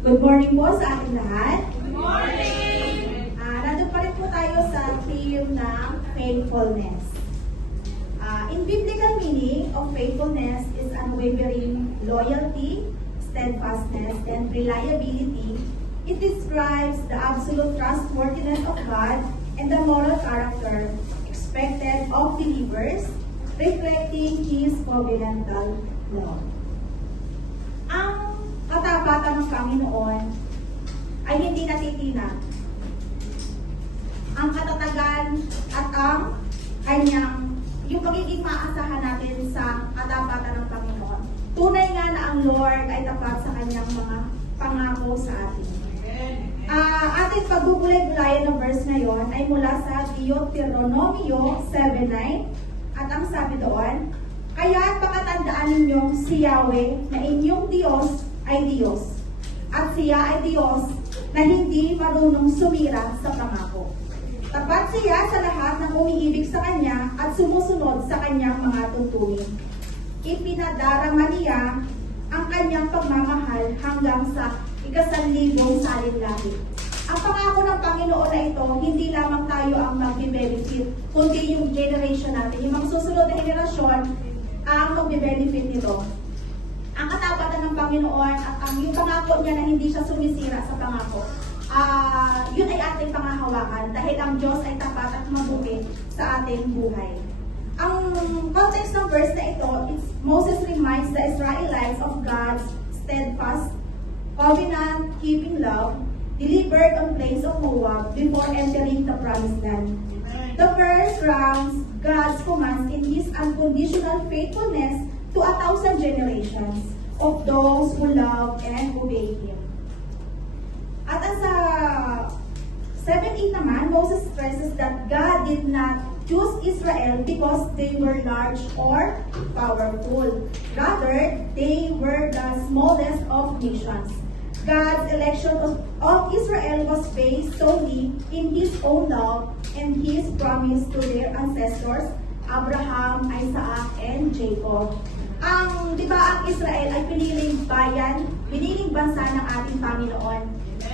Good morning po sa ating lahat. Good morning! Nandun pa rin po tayo sa theme ng faithfulness. In biblical meaning of faithfulness is unwavering loyalty, steadfastness, and reliability. It describes the absolute trustworthiness of God and the moral character expected of believers, reflecting His covenantal love. Ang katapatan ng Panginoon ay hindi natitinag. Ang katatagan at ang kanyang, yung magiging maasahan natin sa katapatan ng Panginoon. Tunay nga na ang Lord ay tapat sa kanyang mga pangako sa atin. Ating pagbubulay-bulayan ng verse ngayon ay mula sa Deuteronomio 7:9 at ang sabi doon, "Kaya't pakatandaan ninyong si Yahweh na inyong Diyos ay Diyos, at siya ay Diyos na hindi marunong sumira sa pangako. Tapat siya sa lahat ng umiibig sa Kanya at sumusunod sa Kanyang mga tuntunin. Ipinadarama niya ang Kanyang pagmamahal hanggang sa ika-1,000 salin-langit." Ang pangako ng Panginoon na ito, hindi lamang tayo ang magbe-benefit, kundi yung generation natin, yung mga susunod na henerasyon ang magbe-benefit nito. Ang katapatan ng Panginoon at yung pangako niya na hindi siya sumisira sa pangako, yun ay ating pangahawakan dahil ang Diyos ay tapat at mabuti sa ating buhay. Ang context ng verse na ito, Moses reminds the Israelites of God's steadfast, covenant-keeping love delivered on plains of Moab before entering the promised land. The verse grounds God's commands in His unconditional faithfulness to 1,000 generations of those who love and obey Him. At sa 7:8 naman, Moses stresses that God did not choose Israel because they were large or powerful. Rather, they were the smallest of nations. God's election of Israel was based solely in His own love and His promise to their ancestors, Abraham, Isaac, and Jacob. Di ba ang Israel ay piniling bayan, piniling bansa ng ating Panginoon.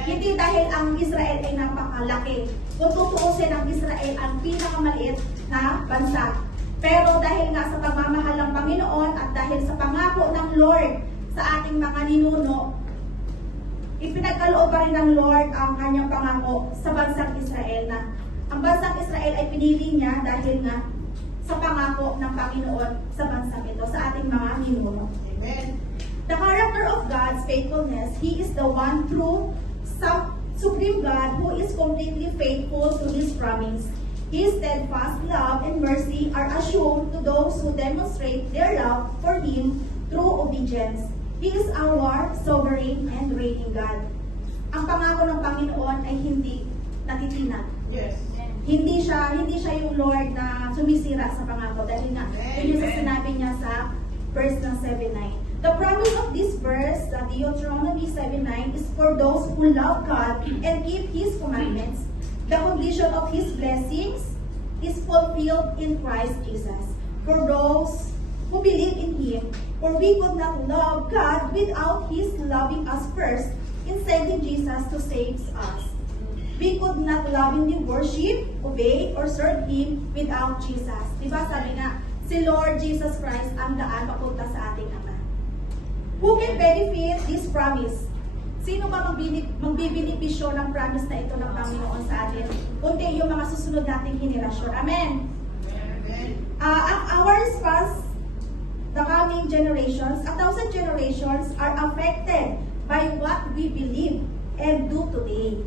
Hindi dahil ang Israel ay napakalaki. Kung tutuusin ang Israel ang pinakamaliit na bansa. Pero dahil nga sa pagmamahal ng Panginoon at dahil sa pangako ng Lord sa ating mga ninuno, ipinagkaloob pa rin ng Lord ang kanyang pangako sa bansang Israel na ang bansang Israel ay pinili niya dahil nga sa pangako ng Panginoon sa bansang ito, sa ating mga ninuno. Amen. The character of God's faithfulness, He is the one true, supreme God who is completely faithful to His promise. His steadfast love and mercy are assumed to those who demonstrate their love for Him through obedience. He is our sovereign and reigning God. Ang pangako ng Panginoon ay hindi natitinag. Yes. Hindi siya yung Lord na sumisira sa pangako dahil nga yun yung sinabi niya sa verse ng 7:9. The promise of this verse, the Deuteronomy 7:9, is for those who love God and keep His commandments. The completion of His blessings is fulfilled in Christ Jesus. For those who believe in Him, for we could not love God without His loving us first in sending Jesus to save us. We could not lovingly worship, obey, or serve Him without Jesus. Diba sabi nga, si Lord Jesus Christ ang daan papunta sa ating Ama. Who can benefit this promise? Sino ba magbibinipisyo ng promise na ito ng Panginoon sa atin? Kundi yung mga susunod nating henerasyon. Amen? Our response, the coming generations, 1,000 generations are affected by what we believe and do today.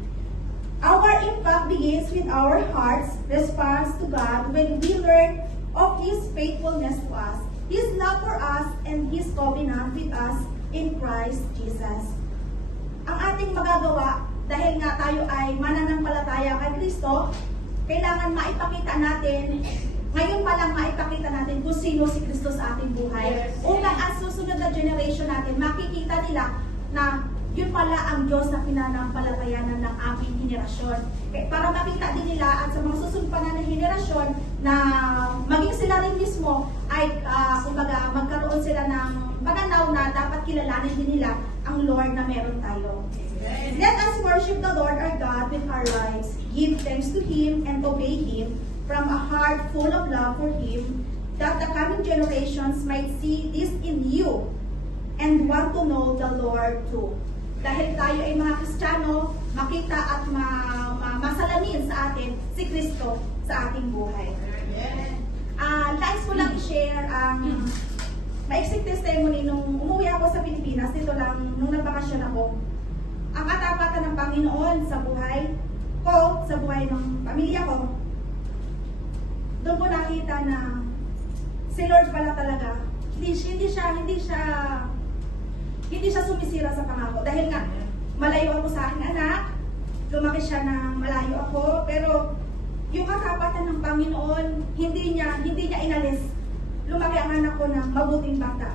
Our impact begins with our heart's response to God when we learn of His faithfulness to us, His love for us, and His covenant with us in Christ Jesus. Ang ating magagawa, dahil nga tayo ay mananampalataya kay Kristo, kailangan maipakita natin, ngayon pa lang maipakita natin kung sino si Kristo sa ating buhay. Upang ang susunod na generation natin, makikita nila na yun pala ang Diyos na pinanampalatayanan ng aming henerasyon. Para makita din nila at sa mga susunod pa na henerasyon na maging sila rin mismo ay kumbaga magkaroon sila ng pananaw na dapat kilalanin din nila ang Lord na meron tayo. Let us worship the Lord our God with our lives, give thanks to Him and obey Him from a heart full of love for Him, that the coming generations might see this in you and want to know the Lord too. Dahil tayo ay mga Kristiyano, makita at masalamin sa atin si Kristo sa ating buhay. Nais ko lang i-share ang maiksing testimony nung umuwi ako sa Pilipinas, dito lang, nung nagbakasyon ako. Ang katapatan ng Panginoon sa buhay ko, sa buhay ng pamilya ko, doon ko nakita na si Lord pala talaga, hindi siya sumisira sa pangako. Dahil nga, malayo ako sa aking anak, lumaki siya na malayo ako, pero yung katapatan ng Panginoon, hindi niya inalis. Lumaki ang anak ko ng mabuting bata.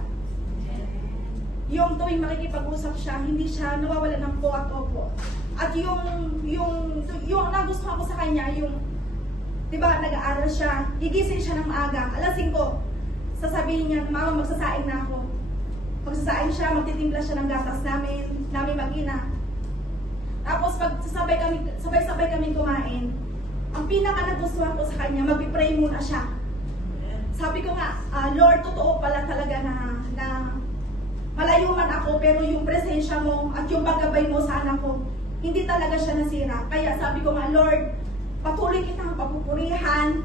Yung tuwing makikipag-usap siya, hindi siya nawawala ng po at opo. At yung nagustuhan ko sa kanya, yung, di ba, nag-aaral siya, gigising siya ng maaga, alas 5, sasabihin niya, Mama, magsasaing na ako. Magsasaing siya, magtitimpla siya ng gatas namin mag-ina. Tapos pag sabay-sabay kami kumain, ang pinaka-nagustuhan ko sa kanya, mag-pray muna siya. Sabi ko nga, Lord, totoo pala talaga na malayo man ako, pero yung presensya mo at yung paggabay mo sa anak ko, hindi talaga siya nasira. Kaya sabi ko nga, Lord, patuloy kitang papupurihan,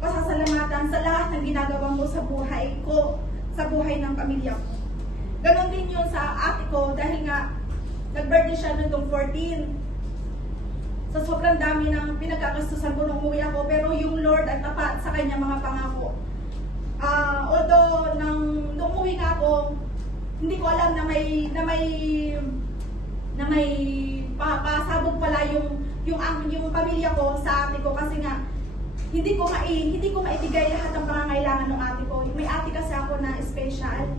pasasalamatan sa lahat ng ginagawa mo sa buhay ko, sa buhay ng pamilya ko. Ganon din yun sa ate ko, dahil nga, nag-birthday siya noong 14. Sa sobrang dami ng pinagkakastusan ko nung umuwi ako, pero yung Lord ay tapat sa kanya mga pangako. Although, nung umuwi nga ako, hindi ko alam na may pasabog pala yung pamilya ko sa ate ko, kasi nga hindi ko maibigay lahat ng pangangailangan ng ate ko. May ate kasi ako na special.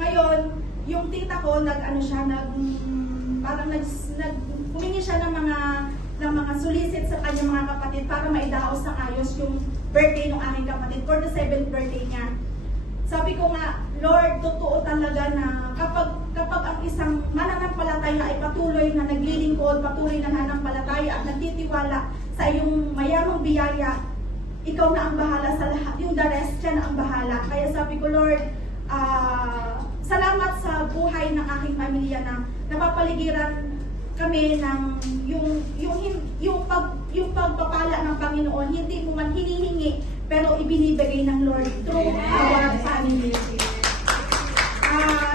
Ngayon, yung tita ko humingi siya ng mga solicit sa kanyang mga kapatid para maidaos ng ayos yung birthday ng aking kapatid, 47th birthday niya. Sabi ko nga, Lord, totoo talaga na kapag ang isang mananampalataya ay patuloy na naglilingkod, patuloy na nananampalataya at nagtitiwala sa iyong mayamang biyaya, ikaw na ang bahala sa lahat. Yung the rest, siya na ang bahala. Kaya sabi ko, Lord, salamat sa buhay ng aking pamilya na napapaligiran kami ng yung pagpapala ng Panginoon, hindi mo man hinihingi, pero ibinibigay ng Lord through our family.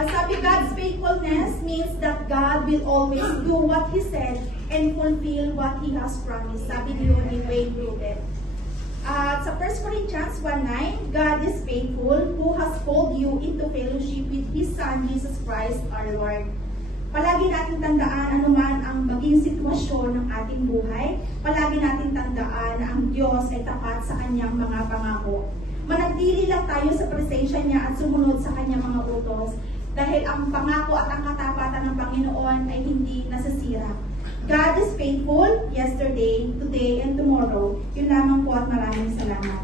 Sabi, God's faithfulness means that God will always do what He said and fulfill what He has promised. Sabi niyo ni Wayne Rubin. Sa 1 Corinthians 1:9, God is faithful, who has called you into fellowship with His Son, Jesus Christ, our Lord. Palagi natin tandaan anuman ang maging sitwasyon ng ating buhay, palagi natin tandaan na ang Diyos ay tapat sa Kanyang mga pangako. Manatili lang tayo sa presensya niya at sumunod sa Kanyang mga utos, dahil ang pangako at ang katapatan ng Panginoon ay hindi nasisira. God is faithful yesterday, today, and tomorrow. Yun lamang po at maraming salamat.